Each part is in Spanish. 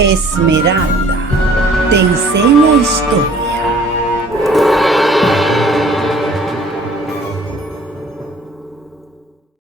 Esmeralda te enseña historia.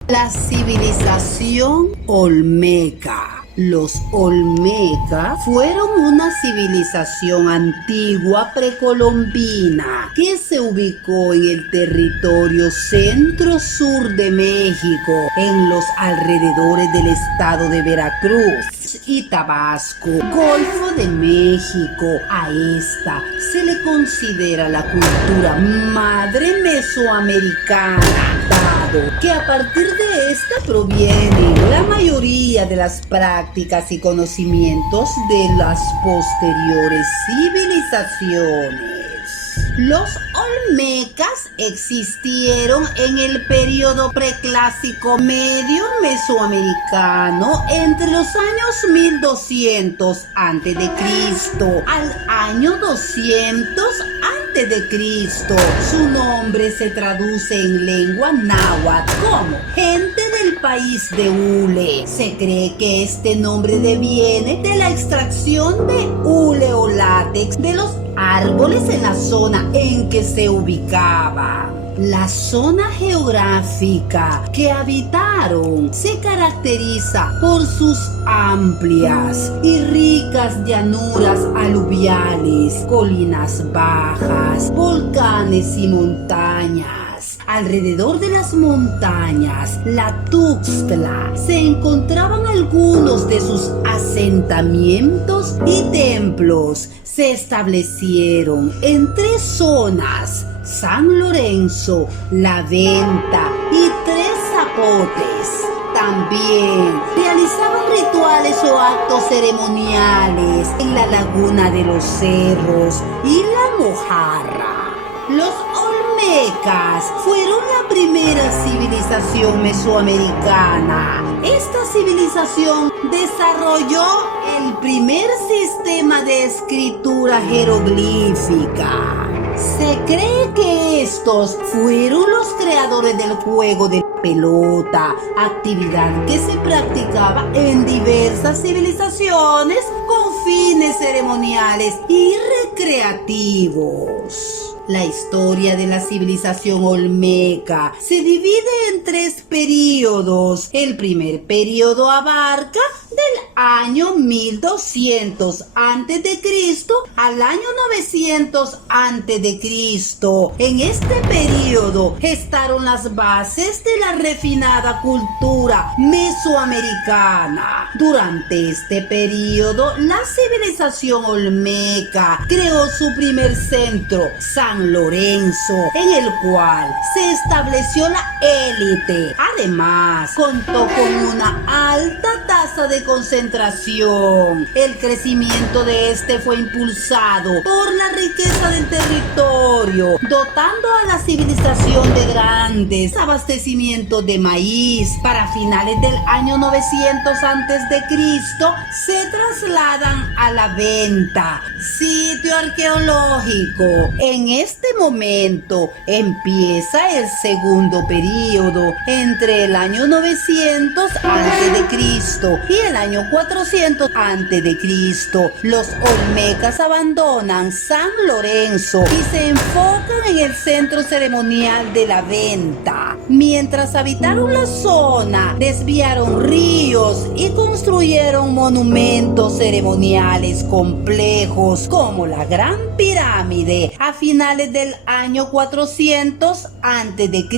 La civilización olmeca. Los olmecas fueron una civilización antigua precolombina que se ubicó en el territorio centro-sur de México, en los alrededores del estado de Veracruz y Tabasco, Golfo de México. A esta se le considera la cultura madre mesoamericana, dado que a partir de esta provienen la mayoría de las prácticas y conocimientos de las posteriores civilizaciones. Los olmecas existieron en el periodo preclásico medio mesoamericano entre los años 1200 a.C. al año 200 a.C. Su nombre se traduce en lengua náhuatl como gente del país de hule. Se cree que este nombre deviene de la extracción de hule o látex de los árboles en la zona en que se ubicaba. La zona geográfica que habitaron se caracteriza por sus amplias y ricas llanuras aluviales, colinas bajas, volcanes y montañas. Alrededor de las montañas, la Tuxtla, se encontraban algunos de sus asentamientos y templos. Se establecieron en 3 zonas: San Lorenzo, La Venta y Tres Zapotes. También realizaban rituales o actos ceremoniales en la Laguna de los Cerros y La Mojarra. Los olmecas fueron la primera civilización mesoamericana. Esta civilización desarrolló el primer sistema de escritura jeroglífica. Se cree que estos fueron los creadores del juego de pelota, actividad que se practicaba en diversas civilizaciones con fines ceremoniales y recreativos. La historia de la civilización olmeca se divide en 3 períodos. El primer período abarca del año 1200 a.C. al año 900 a.C. En este período gestaron las bases de la refinada cultura mesoamericana. Durante este período, la civilización olmeca creó su primer centro, San Lorenzo, en el cual se estableció la élite. Además, contó con una alta tasa de concentración. El crecimiento de este fue impulsado por la riqueza del territorio, dotando a la civilización de grandes abastecimientos de maíz. Para finales del año 900 a.C. se trasladan a La Venta, sitio arqueológico. En este momento empieza el segundo período entre el año 900 a.C. y el año 400 a.C. Los olmecas abandonan San Lorenzo y se enfocan en el centro ceremonial de La Venta. Mientras habitaron la zona, desviaron ríos y construyeron monumentos ceremoniales complejos como la Gran Pirámide. A finales del año 400 a.C.,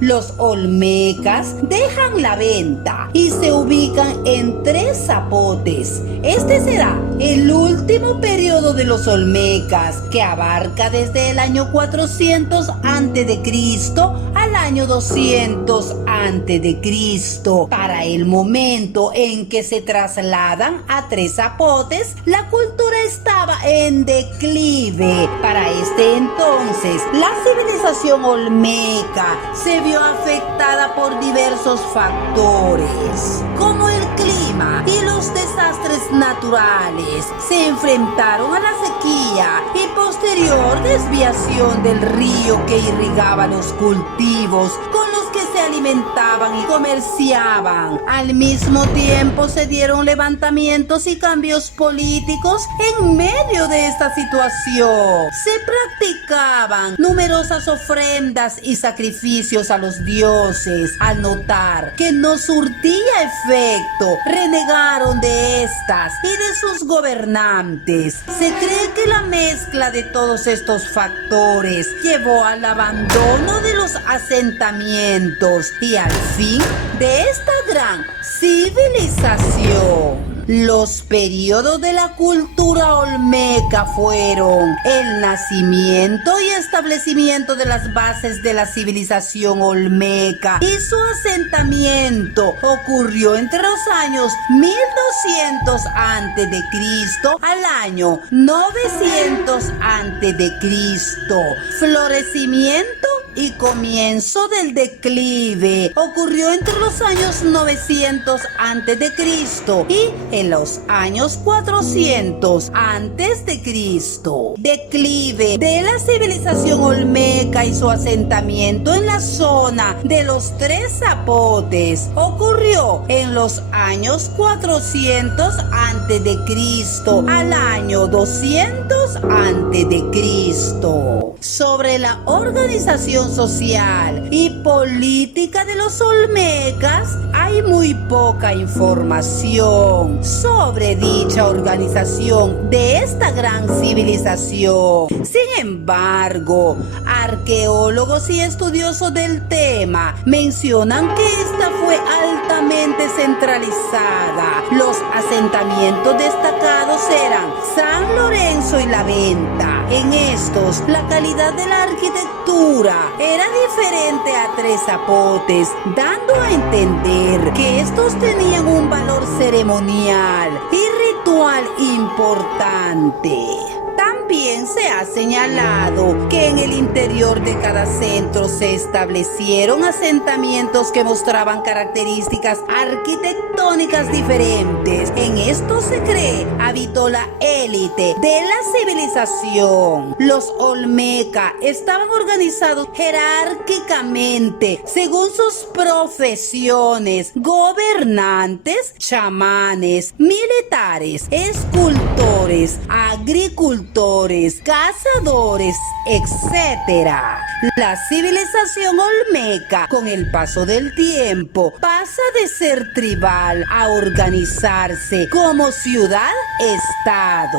los olmecas dejan La Venta y se ubican en Tres Zapotes. Este será el último periodo de los olmecas, que abarca desde el año 400 a.C. al año 200 a.C. Para el momento en que se trasladan a Tres Zapotes, la cultura estaba en declive. Para este entonces, la civilización olmeca se vio afectada por diversos factores, como el clima y los desastres naturales. Se enfrentaron a la sequía y posterior desviación del río que irrigaba los cultivos, con los que se alimentaban y comerciaban. Al mismo tiempo se dieron levantamientos y cambios políticos en medio de esta situación. Se practicaban numerosas ofrendas y sacrificios a los dioses. Al notar que no surtía efecto, renegaron de estas y de sus gobernantes. Se cree que la mezcla de todos estos factores llevó al abandono de los asentamientos y al fin de esta gran civilización. Los periodos de la cultura olmeca fueron el nacimiento y establecimiento de las bases de la civilización olmeca, y su asentamiento ocurrió entre los años 1200 a.C. al año 900 a.C. Florecimiento y comienzo del declive ocurrió entre los años 900 a.C. y en los años 400 a.C. Declive de la civilización olmeca y su asentamiento en la zona de los Tres Zapotes ocurrió en los años 400 a.C. al año 200 a.C. Sobre la organización social y política de los olmecas hay muy poca información sobre dicha organización de esta gran civilización. Sin embargo, arqueólogos y estudiosos del tema mencionan que esta fue altamente centralizada. Los asentamientos destacados eran San Lorenzo y La Venta. En estos, la calidad de la arquitectura era diferente a Tres Zapotes, dando a entender que estos tenían un valor ceremonial y ritual importante. También se ha señalado que en el interior de cada centro se establecieron asentamientos que mostraban características arquitectónicas diferentes. En esto se cree habitó la élite de la civilización. Los olmeca estaban organizados jerárquicamente según sus profesiones: gobernantes, chamanes, militares, escultores, agricultores, cazadores, etc. La civilización olmeca, con el paso del tiempo, pasa de ser tribal a organizarse como ciudad-estado.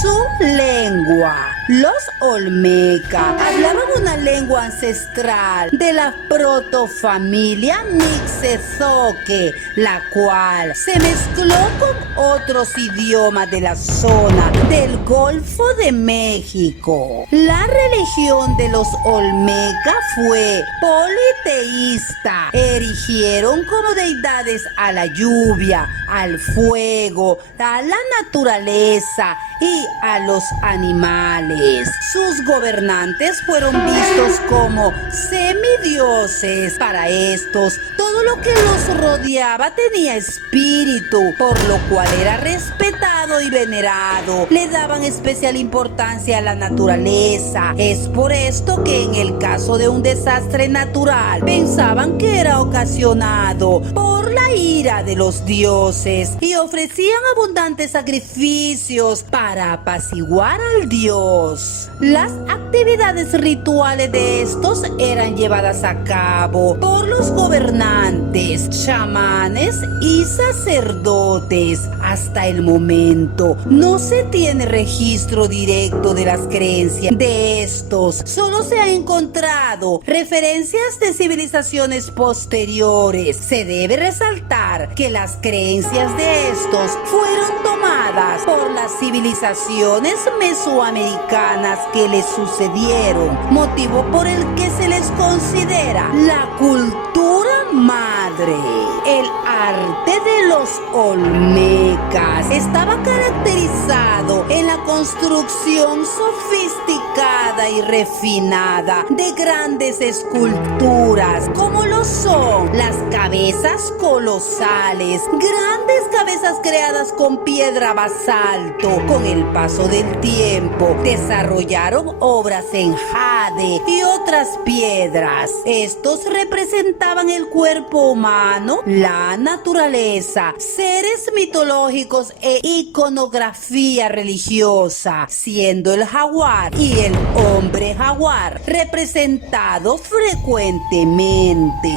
Su lengua. Los olmeca hablaban una lengua ancestral de la protofamilia Mixtezoque, la cual se mezcló con otros idiomas de la zona del Golfo de México. La religión de los olmeca fue politeísta. Erigieron como deidades a la lluvia, al fuego, a la naturaleza y a los animales. Sus gobernantes fueron vistos como semidioses. Para estos, todo lo que los rodeaba tenía espíritu, por lo cual era respetado y venerado. Le daban especial importancia a la naturaleza. Es por esto que en el caso de un desastre natural, pensaban que era ocasionado por la ira de los dioses y ofrecían abundantes sacrificios para apaciguar al dios. Las actividades rituales de estos eran llevadas a cabo por los gobernantes, chamanes y sacerdotes. Hasta el momento no se tiene registro directo de las creencias de estos. Solo se han encontrado referencias de civilizaciones posteriores. Se debe resaltar que las creencias de estos fueron tomadas por las civilizaciones mesoamericanas que les sucedieron, motivo por el que se les considera la cultura madre. El arte de los olmecas estaba caracterizado en la construcción sofisticada y refinada de grandes esculturas, como lo son las cabezas colosales, grandes cabezas creadas con piedra basalto. Con el paso del tiempo, desarrollaron obras en jade y otras piedras. Estos representaban el cuerpo humano, la naturaleza, seres mitológicos e iconografía religiosa, siendo el jaguar y el hombre jaguar representado frecuentemente.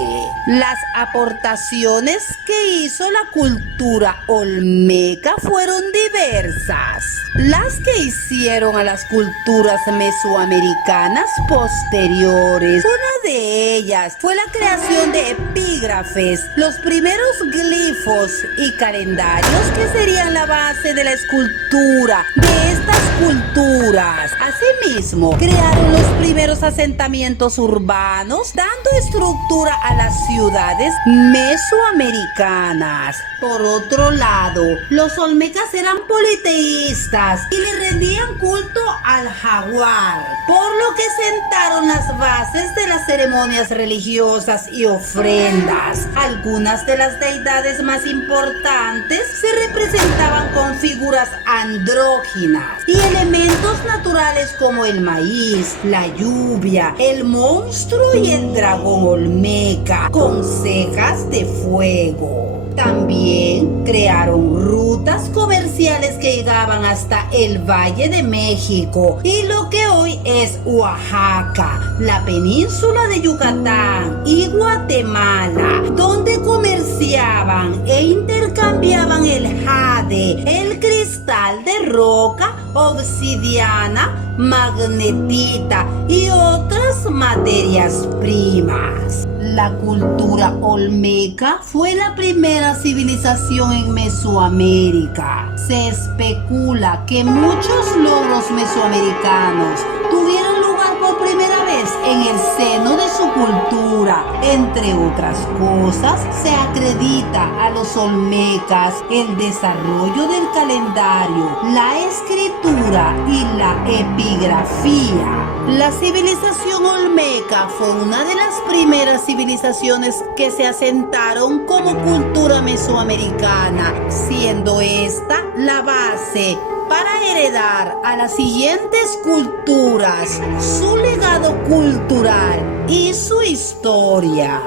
Las aportaciones que hizo la cultura olmeca fueron diversas. Las que hicieron a las culturas mesoamericanas posteriores. Una de ellas fue la creación de epígrafes, los primeros glifos y calendarios que serían la base de la escultura de estas culturas. Asimismo, crearon los primeros asentamientos urbanos, dando estructura a las ciudades mesoamericanas. Por otro lado, los olmecas eran politeístas y le rendían culto al jaguar, por lo que sentaron las bases de las ceremonias religiosas y ofrendas. Algunas de las deidades más importantes se representaban con figuras andróginas y elementos naturales como el maíz, la lluvia, el monstruo y el dragón olmeca con cejas de fuego. También crearon rutas comerciales que llegaban hasta el Valle de México y lo que hoy es Oaxaca, la península de Yucatán y Guatemala, donde comerciaban e intercambiaban el jade, el cristal de roca, obsidiana, magnetita y otras materias primas. La cultura olmeca fue la primera civilización en Mesoamérica. Se especula que muchos logros mesoamericanos tuvieron lugar por primera vez en el seno de su cultura. Entre otras cosas, se acredita a los olmecas el desarrollo del calendario, la escritura y la epigrafía. La civilización olmeca fue una de las primeras civilizaciones que se asentaron como cultura mesoamericana, siendo esta la base para heredar a las siguientes culturas su legado cultural y su historia.